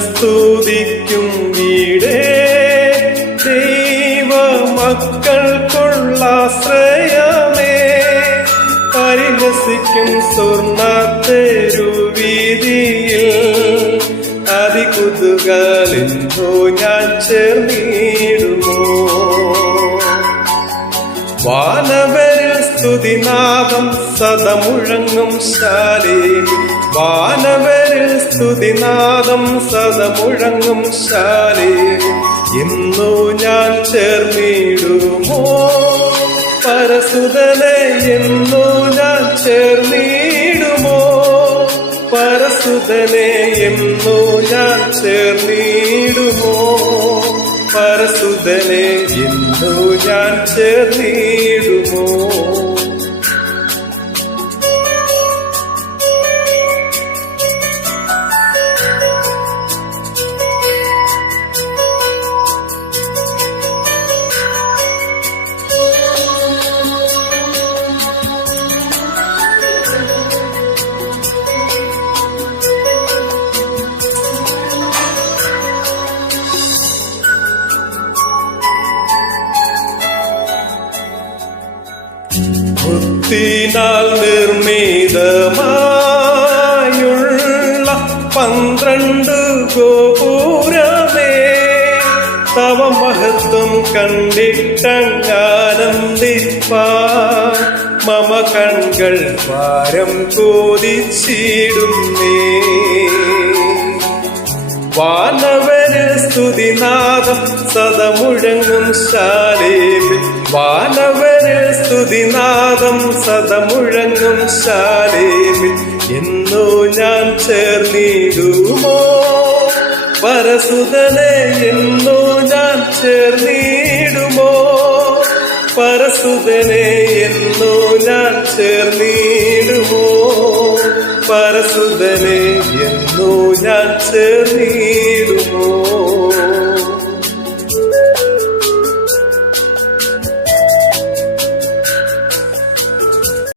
സ്തുതിക്കും വീടേ. ദൈവ മക്കൾക്കുള്ളാശ്രയമേ പരിഹസിക്കും സ്വർണ തെരുവീതിയിൽ. പോ ഞാൻ ചേർന്നിടുമോ? വാനവരിൽ സ്തുതിനാദം സദമുഴങ്ങും ശാലേമി വാനവരിൽ സ്തുതിനാദം സദമുഴങ്ങും ശാലേമി ഇന്നു ഞാൻ ചേർന്നിടുമോ? പരസുതനെ എന്നു ഞാൻ ചേർന്നിടുമോ? പരസുതനെ എന്നു ഞാൻ ചേർന്നിടുമോ? പരസുതനെ എന്നു ഞാൻ ചേർന്നിടുമോ? ബുദ്ധിനാൽ നിർമ്മിതമായുള്ള പന്ത്രണ്ട് ഗോപുരമേ. തവ മഹത്വം കണ്ടിട്ടങ്ങാനന്ദിപ്പാ മമ കൺകൾ വാരം കോതിച്ചിടുന്നേ വാനവന് സ്തുതിനാദം സദമുഴങ്ങും ശാലേബിൽ. വാനവരെ സ്തുതിനാദം സദമുഴങ്ങും ശാലേബിൽ. എന്നോ ഞാൻ ചേർന്നിടുമോ? പരസുതനെ എന്നോ ഞാൻ ചേർന്നിടുമോ? പരസുതനെ എന്നോ ഞാൻ ചേർന്നിടുമോ? പരസുതനെ എന്നോ ഞാൻ ചേർന്നിടുമോ?